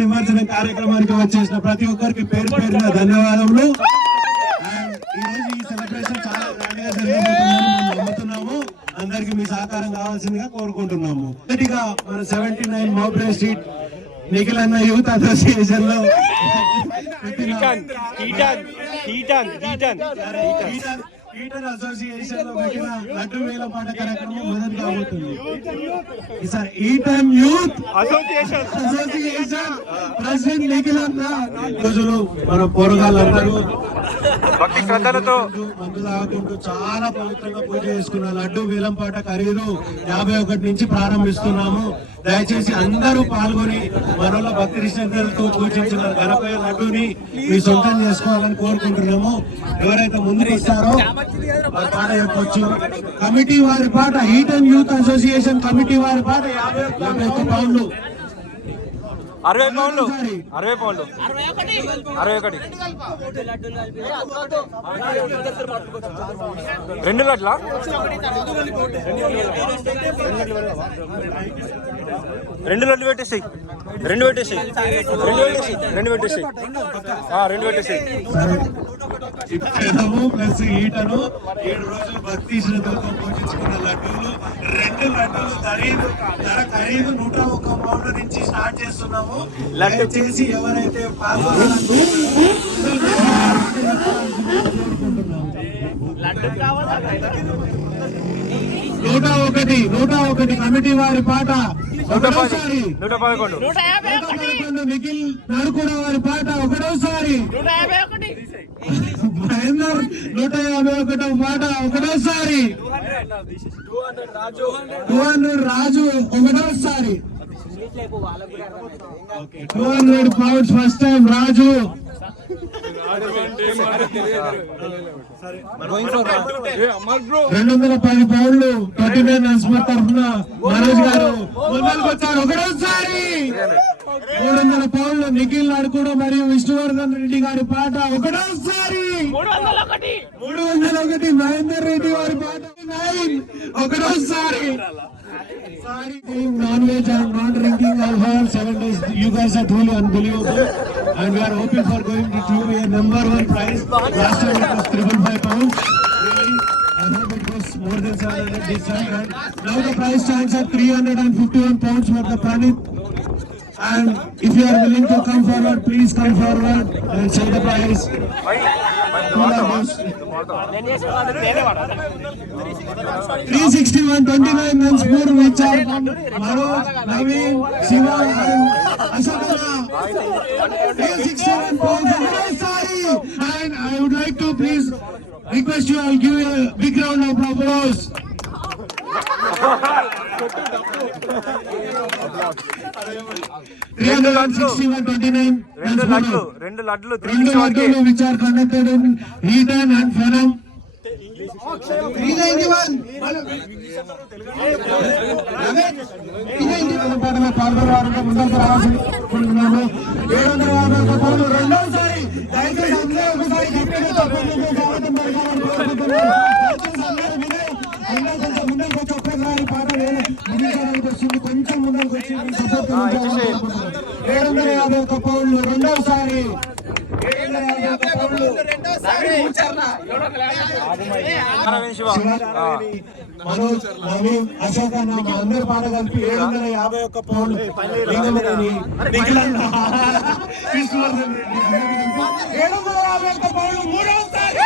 నిమజ్జన కార్యక్రమానికి వచ్చేసిన ప్రతి ఒక్కరికి పేరు పేరున ధన్యవాదములు. ఈ రోజు ఈ సెలబ్రేషన్ చాలా గ్రాండ్ గా జరగబోతుందని నమ్ముతున్నాము. అందరికి మీ సహకారం కావాల్సిందిగా కోరుకుంటున్నాము. మొదటిగా మన 79 మౌబ్రే స్ట్రీట్ నిఖిల్ అన్న యూత్ అసోసియేషన్ లో ఈటన్ అసోసియేషన్ లో పెట్టిన లడ్డు వేల పాట కార్యక్రమం మొదలు కాబోతుంది. Eton youth association president Nikhil అన్న రోజులు మన పోరగాళ్ళందరూ భక్తి శ్రద్ధలతో మందు తాగుతుంటూ చాలా పవిత్రంగా పూజ చేసుకున్న లడ్డు వేలం పాట ఖరీదు 51 నుంచి ప్రారంభిస్తున్నాము. దయచేసి అందరూ పాల్గొని మనలో భక్తి శ్రద్ధలతో పూజించిన గణపయ్య లడ్డూని మీ సొంతం చేసుకోవాలని కోరుకుంటున్నాము. ఎవరైతే ముందుకు వస్తారో పాట చెప్పొచ్చు. కమిటీ వారి పాట ఈటన్ యూత్ అసోసియేషన్ కమిటీ వారి పాట 51 పౌండ్లు 60 పౌండ్లు 61 రెండు లడ్ల రెండు లడ్లు పెట్టేసాయి రెండు పెట్టేసాయి ప్లస్ ఈటను 7 రోజులు భక్తి శ్రద్ధలతో పూజించుకున్న లడ్డూలు 2 లడ్డూలు ఖరీదు 101 పౌండ్ల నుంచి స్టార్ట్ చేస్తున్నాము. లడ్డు చేసి ఎవరైతే నూట ఒకటి కమిటీ వారి పాట 111 నిఖిల్ నడుకుడ వారి పాట 1సారి మహేందర్ 151 పాట 1సారి 200 రాజు 1సారి 200 పౌండ్స్ ఫస్ట్ టైం రాజు 210 పౌండ్లు 39 అస్మత్ తరఫున మనోజ్ గారు ముందుకు వచ్చారు 1సారి 300 పౌండ్లు నిఖిల్ నడుకుడు మరియు విష్ణువర్ధన్ రెడ్డి గారి పాట 1సారి 301 మహేందర్ రెడ్డి వారి పాట 1సారి non-veg and non-drinking alcohol 7 days. You guys are truly unbelievable, and we are hoping for going to be a number 1 prize. Last time it was 355 pounds. Really, I hope it was more than 700 this time. And now the prize stands at 351 pounds for the Pranit. And if you are willing to come forward, please come forward and say the prize. 361 29 runs more which are Manoj, Naveen, Shiva and Asakana. 361 pounds. Sorry, and I would like to please request you, I'll give you a big round of applause. 361-29 రెండు లడ్లు which are conducted in Eden and Phenom. 391 పాటలో పాల్గొనడానికి ముందుకు రావాల్సింటున్నాము. 750 పౌండ్లు రెండోసారి దయచేసి అందరూ ఒకసారి గట్టిగా తప్పకుండా స్వాగతం పలకాలని కోరుకుంటున్నాను. కొంచెం ముందుకు వచ్చి ఒక్కసారి పాట ముగించడానికి వస్తుంది. కొంచెం ముందుకు వచ్చి 751 పౌండ్లు రెండోసారి 751 పౌండ్లు మనోజ్, నవీన్, అశోక్ అన్న మా అందరి పాట కలిపి 751 పౌండ్లు. లింగమనేని నిఖిల్ అన్న 751 పౌండ్లు మూడోసారి.